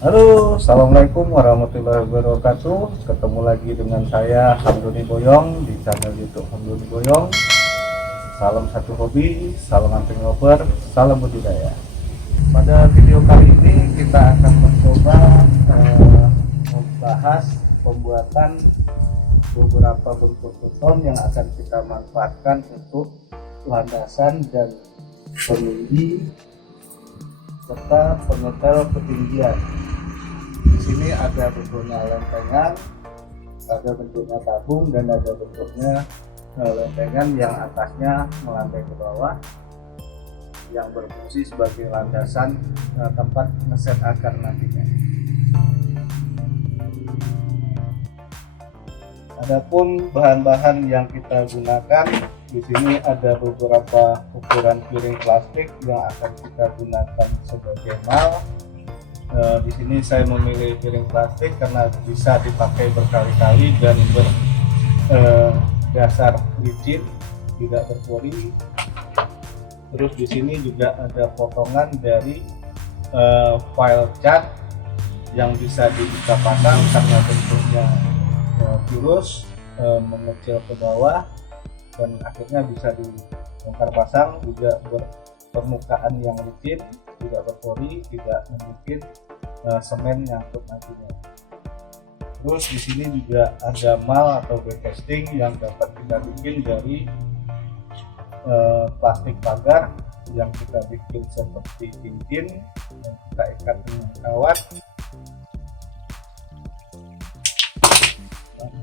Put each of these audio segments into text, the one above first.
Halo, assalamualaikum warahmatullahi wabarakatuh. Ketemu lagi dengan saya Hamduni Boyong di channel YouTube Hamduni Boyong. Salam satu hobi, salam hunting lover, salam budidaya. Pada video kali ini kita akan mencoba membahas pembuatan beberapa bentuk beton yang akan kita manfaatkan untuk landasan dan peninggi serta pengetel ketinggian. Di sini ada bentuknya lempengan, ada bentuknya tabung, dan ada bentuknya lempengan yang atasnya melandai ke bawah, yang berfungsi sebagai landasan tempat ngeset akar nantinya. Adapun bahan-bahan yang kita gunakan, di sini ada beberapa ukuran piring plastik yang akan kita gunakan sebagai mal. Di sini saya memilih piring plastik karena bisa dipakai berkali-kali dan berdasar licin, tidak berpori. Terus di sini juga ada potongan dari file cat yang bisa kita pasang karena bentuknya lurus, mengecil ke bawah, dan akhirnya bisa dibongkar pasang. Juga permukaan yang licin, tidak berpori, tidak membuat semen nyangkut nantinya. Terus di sini juga ada mal atau backcasting yang dapat kita bikin dari plastik pagar yang kita bikin seperti cincin dan kita ikat dengan kawat.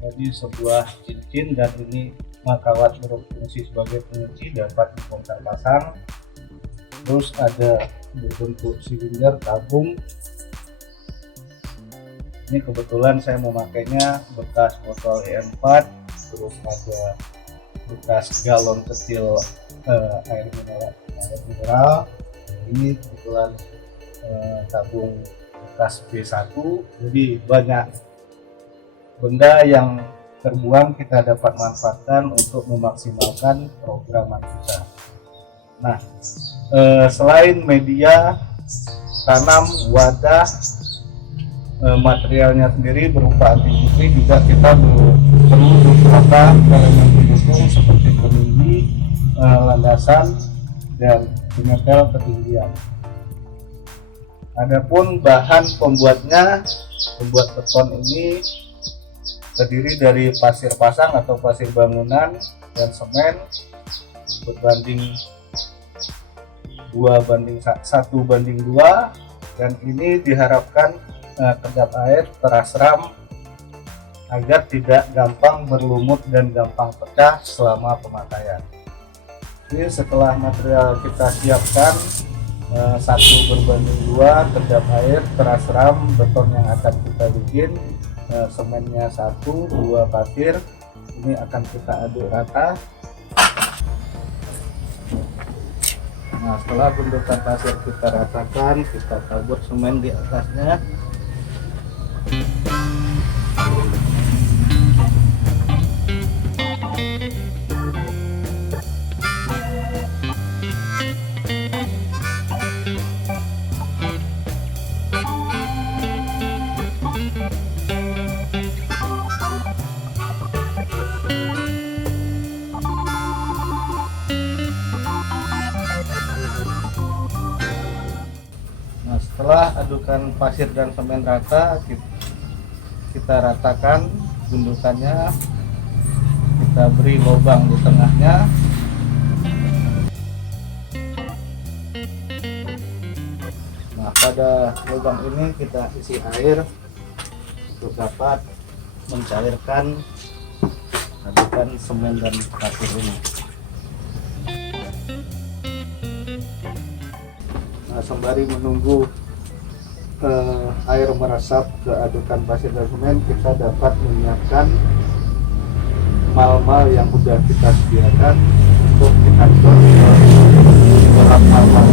Jadi sebuah cincin, dan ini kawat berfungsi sebagai pengunci, dapat dibongkar pasang. Terus ada berbentuk silinder tabung. Ini kebetulan saya memakainya bekas botol E4, terus ada bekas galon kecil air mineral. Ini kebetulan tabung bekas B1. Jadi banyak benda yang terbuang kita dapat manfaatkan untuk memaksimalkan programan kita. Nah, selain media tanam, wadah, materialnya sendiri berupa anti putri, juga kita perlu beberapa elemen pendukung seperti peninggi, landasan, dan penyetel ketinggian. Adapun bahan pembuatnya, pembuat beton ini terdiri dari pasir pasang atau pasir bangunan dan semen berbanding 1:2, dan ini diharapkan kedap air terasram agar tidak gampang berlumut dan gampang pecah selama pemakaian. Ini setelah material kita siapkan 1:2 kedap air terasram beton yang akan kita bikin, semennya 1, 2 pasir. Ini akan kita aduk rata. Nah, setelah bentukan pasir kita ratakan, kita tabur semen di atasnya. Nah, setelah adukan pasir dan semen rata, kita ratakan gundukannya, kita beri lubang di tengahnya. Nah, pada lubang ini kita isi air untuk dapat mencairkan adukan semen dan pasir ini. Nah, sembari menunggu air meresap ke adukan pasir dan semen, kita dapat menyiapkan mal-mal yang sudah kita sediakan untuk diatur ke dalam mal-mal.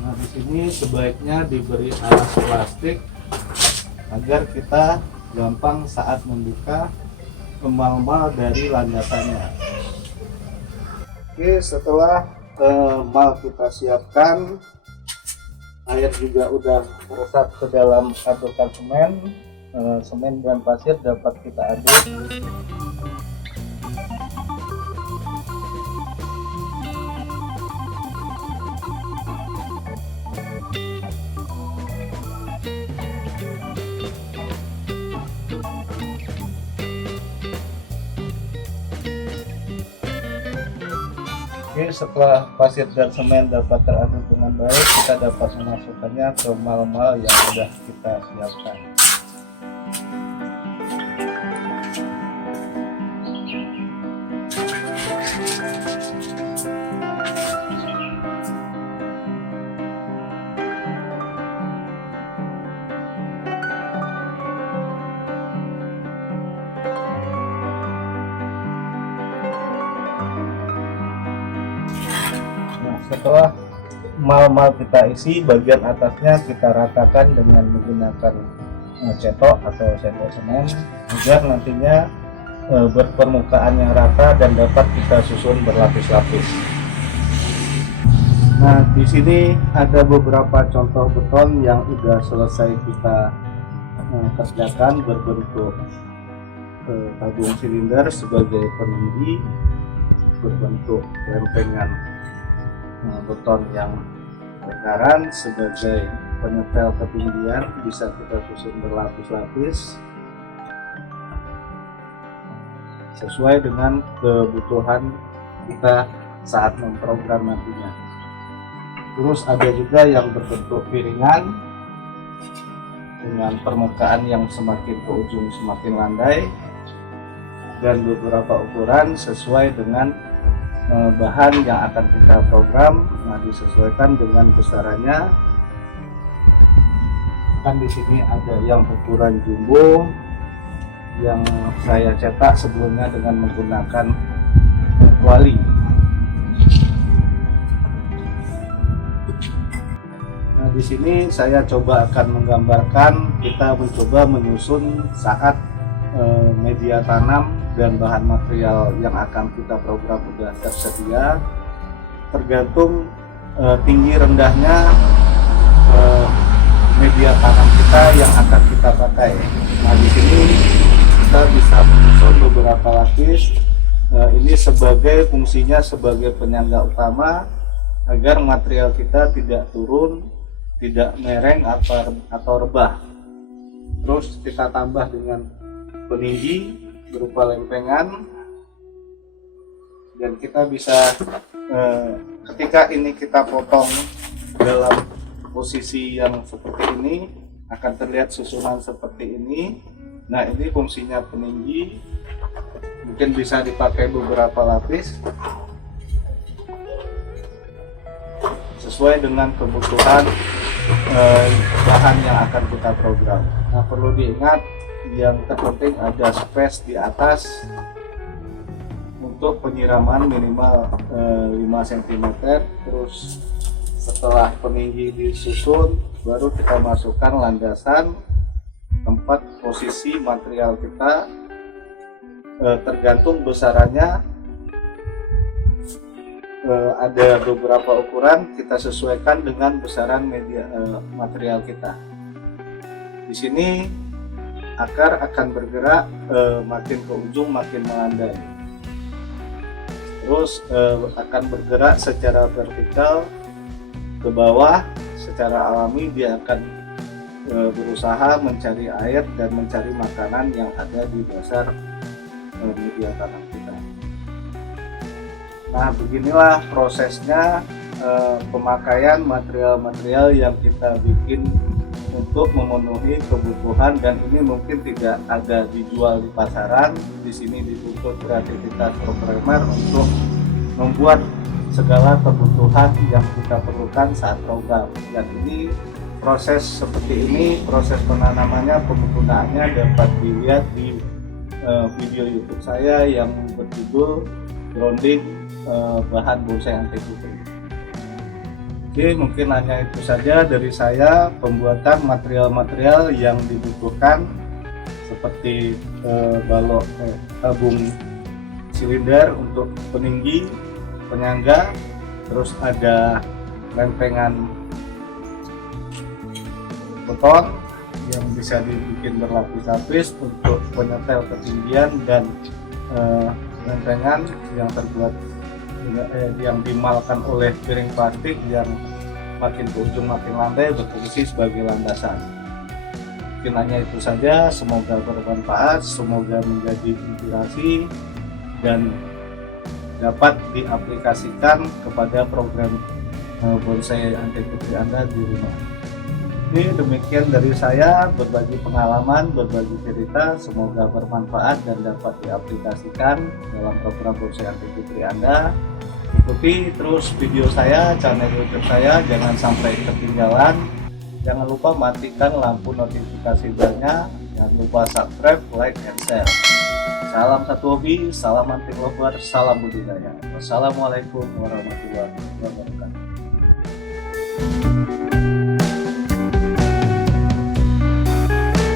Nah, di sini sebaiknya diberi alas plastik agar kita gampang saat membuka mal dari landasannya. Oke, setelah mal kita siapkan, air juga udah meresap ke dalam adukan semen dan pasir dapat kita aduk. Oke, setelah pasir dan semen dapat teraduk dengan baik, kita dapat memasukkannya ke mal-mal yang sudah kita siapkan. Setelah mal-mal kita isi, bagian atasnya kita ratakan dengan menggunakan cetok atau cetok semen agar nantinya berpermukaan yang rata dan dapat kita susun berlapis-lapis. Nah, di sini ada beberapa contoh beton yang sudah selesai kita kerjakan berbentuk tabung silinder sebagai peninggi, berbentuk lempengan beton yang lingkaran sebagai penyetel ketinggian, bisa kita susun berlapis-lapis sesuai dengan kebutuhan kita saat memprogram nantinya. Terus ada juga yang berbentuk piringan dengan permukaan yang semakin ke ujung semakin landai, dan beberapa ukuran sesuai dengan bahan yang akan kita program. Nah, disesuaikan dengan besarannya. Kan di sini ada yang ukuran jumbo yang saya cetak sebelumnya dengan menggunakan kuali. Nah, di sini saya coba akan menggambarkan kita mencoba menyusun saat media tanam dan bahan material yang akan kita program sudah tersedia, tergantung tinggi rendahnya media tanam kita yang akan kita pakai. Nah, di sini kita bisa menyusun beberapa lapis. Ini sebagai fungsinya sebagai penyangga utama agar material kita tidak turun, tidak mereng atau rebah. Terus kita tambah dengan peninggi berupa lempengan, dan kita bisa ketika ini kita potong dalam posisi yang seperti ini akan terlihat susunan seperti ini. Nah, ini fungsinya peninggi, mungkin bisa dipakai beberapa lapis sesuai dengan kebutuhan bahan yang akan kita program. Nah, perlu diingat yang terpenting ada space di atas untuk penyiraman minimal 5 cm. Terus setelah peninggi disusun, baru kita masukkan landasan, tempat posisi material kita, tergantung besarannya. Ada beberapa ukuran, kita sesuaikan dengan besaran media material kita. Di sini akar akan bergerak makin ke ujung makin melandai, terus akan bergerak secara vertikal ke bawah. Secara alami dia akan berusaha mencari air dan mencari makanan yang ada di dasar media tanam kita. Nah, beginilah prosesnya pemakaian material-material yang kita bikin untuk memenuhi kebutuhan, dan ini mungkin tidak ada dijual di pasaran. Di sini dibutuhkan kreativitas programmer untuk membuat segala kebutuhan yang kita perlukan saat program. Dan ini proses seperti ini, proses penanamannya, penggunaannya dapat dilihat di video YouTube saya yang berjudul Grounding bahan bonsai anti kutu. Oke, mungkin hanya itu saja dari saya, pembuatan material-material yang dibutuhkan seperti tabung silinder untuk peninggi, penyangga, terus ada lempengan beton yang bisa dibikin berlapis-lapis untuk penyetel ketinggian, dan lempengan yang terbuat yang dimalkan oleh piring plastik yang makin ke ujung makin landai berfungsi sebagai landasan. Mungkin hanya itu saja, semoga bermanfaat, semoga menjadi inspirasi dan dapat diaplikasikan kepada program bonsai anti putri Anda di rumah. Ini demikian dari saya, berbagi pengalaman, berbagi cerita, semoga bermanfaat dan dapat diaplikasikan dalam program bonsai anti putri Anda. Ikuti terus video saya, channel YouTube saya, jangan sampai ketinggalan. Jangan lupa matikan lampu notifikasi belnya, jangan lupa subscribe, like, and share. Salam satu hobi, salam anti lover, salam budidaya. Wassalamualaikum warahmatullahi wabarakatuh.